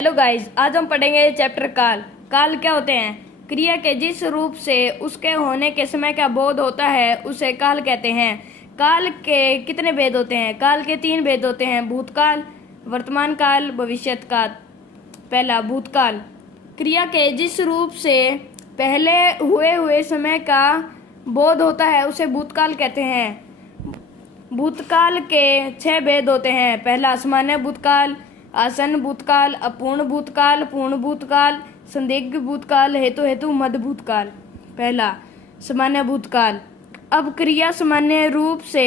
Hello guys, आज हम पढ़ेंगे चैप्टर काल। काल क्या होते हैं? क्रिया के जिस रूप से उसके होने के समय का बोध होता है उसे काल कहते हैं। काल के कितने भेद होते हैं? काल के 3 भेद होते हैं: भूतकाल, वर्तमान काल, भविष्यत काल। पहला, भूतकाल। क्रिया के जिस रूप से पहले हुए समय का बोध होता है उसे भूतकाल कहते हैं। भूतकाल के 6 भेद होते हैं। पहला, सामान्य भूतकाल, आसन्न भूतकाल, अपूर्ण भूतकाल, पूर्ण भूतकाल, संदिग्ध भूतकाल, हेतु मध्य भूतकाल। पहला, सामान्य भूतकाल। अब क्रिया सामान्य रूप से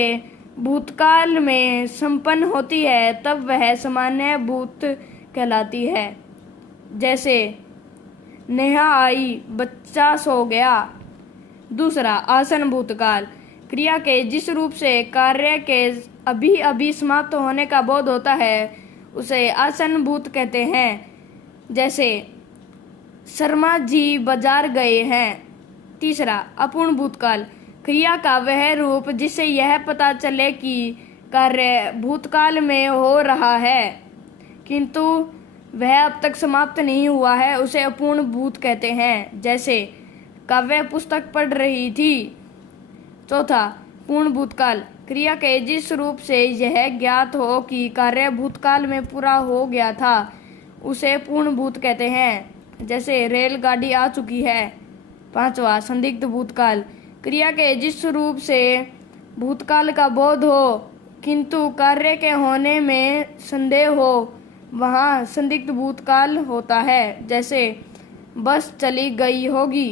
भूतकाल में संपन्न होती है तब वह सामान्य भूत कहलाती है। जैसे नेहा आई, बच्चा सो गया। दूसरा, आसन्न भूतकाल। क्रिया के जिस रूप से कार्य के अभी अभी समाप्त होने का बोध होता है उसे आसन्न भूत कहते हैं। जैसे शर्मा जी बाजार गए हैं। तीसरा, अपूर्ण भूतकाल। क्रिया का वह रूप जिससे यह पता चले कि कार्य भूतकाल में हो रहा है किंतु वह अब तक समाप्त नहीं हुआ है उसे अपूर्ण भूत कहते हैं। जैसे काव्य पुस्तक पढ़ रही थी। चौथा, पूर्ण भूतकाल। क्रिया के जिस रूप से यह ज्ञात हो कि कार्य भूतकाल में पूरा हो गया था उसे पूर्ण भूत कहते हैं। जैसे रेलगाड़ी आ चुकी है। पांचवा, संदिग्ध भूतकाल। क्रिया के जिस रूप से भूतकाल का बोध हो किंतु कार्य के होने में संदेह हो वहाँ संदिग्ध भूतकाल होता है। जैसे बस चली गई होगी।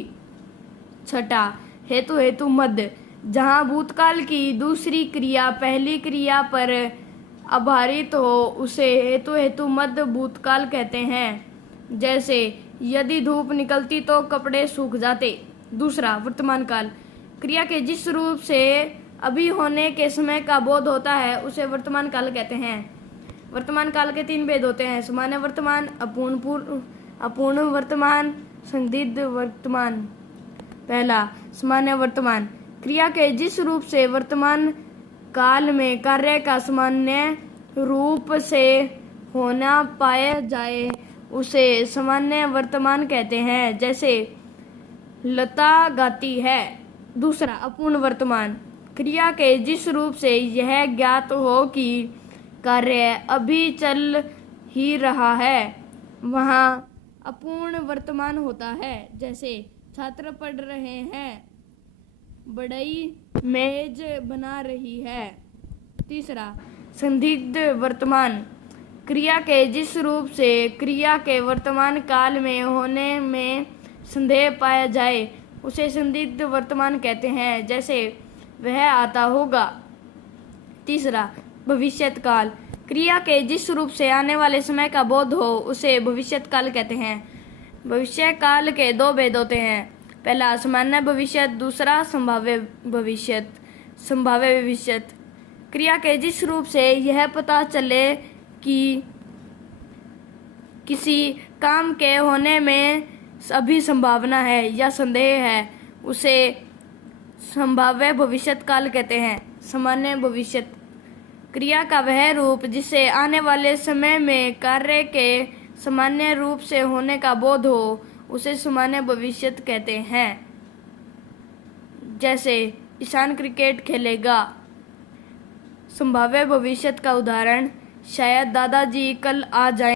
छठा, हेतु मध्य। जहाँ भूतकाल की दूसरी क्रिया पहली क्रिया पर आधारित हो उसे हेतु मध्य भूतकाल कहते हैं। जैसे यदि धूप निकलती तो कपड़े सूख जाते। दूसरा, वर्तमान काल। क्रिया के जिस रूप से अभी होने के समय का बोध होता है उसे वर्तमान काल कहते हैं। वर्तमान काल के 3 भेद होते हैं: सामान्य वर्तमान, अपूर्ण वर्तमान, संदिग्ध वर्तमान। पहला, सामान्य वर्तमान। क्रिया के जिस रूप से वर्तमान काल में कार्य का सामान्य रूप से होना पाया जाए उसे सामान्य वर्तमान कहते हैं। जैसे लता गाती है। दूसरा, अपूर्ण वर्तमान। क्रिया के जिस रूप से यह ज्ञात हो कि कार्य अभी चल ही रहा है वहाँ अपूर्ण वर्तमान होता है। जैसे छात्र पढ़ रहे हैं, बड़ई मेज बना रही है। तीसरा, संदिग्ध वर्तमान। क्रिया के जिस रूप से क्रिया के वर्तमान काल में होने में संदेह पाया जाए उसे संदिग्ध वर्तमान कहते हैं। जैसे वह आता होगा। तीसरा, भविष्यत काल। क्रिया के जिस रूप से आने वाले समय का बोध हो उसे भविष्यत काल कहते हैं। भविष्य काल के 2 भेद होते हैं। पहला, सामान्य भविष्यत। दूसरा, संभाव्य भविष्यत। संभाव्य भविष्यत। क्रिया के जिस रूप से यह पता चले कि किसी काम के होने में अभी संभावना है या संदेह है उसे संभाव्य भविष्यत काल कहते हैं। सामान्य भविष्यत। क्रिया का वह रूप जिससे आने वाले समय में कार्य के सामान्य रूप से होने का बोध हो उसे सामान्य भविष्यत कहते हैं। जैसे ईशान क्रिकेट खेलेगा। संभाव्य भविष्यत का उदाहरण, शायद दादाजी कल आ जाएं।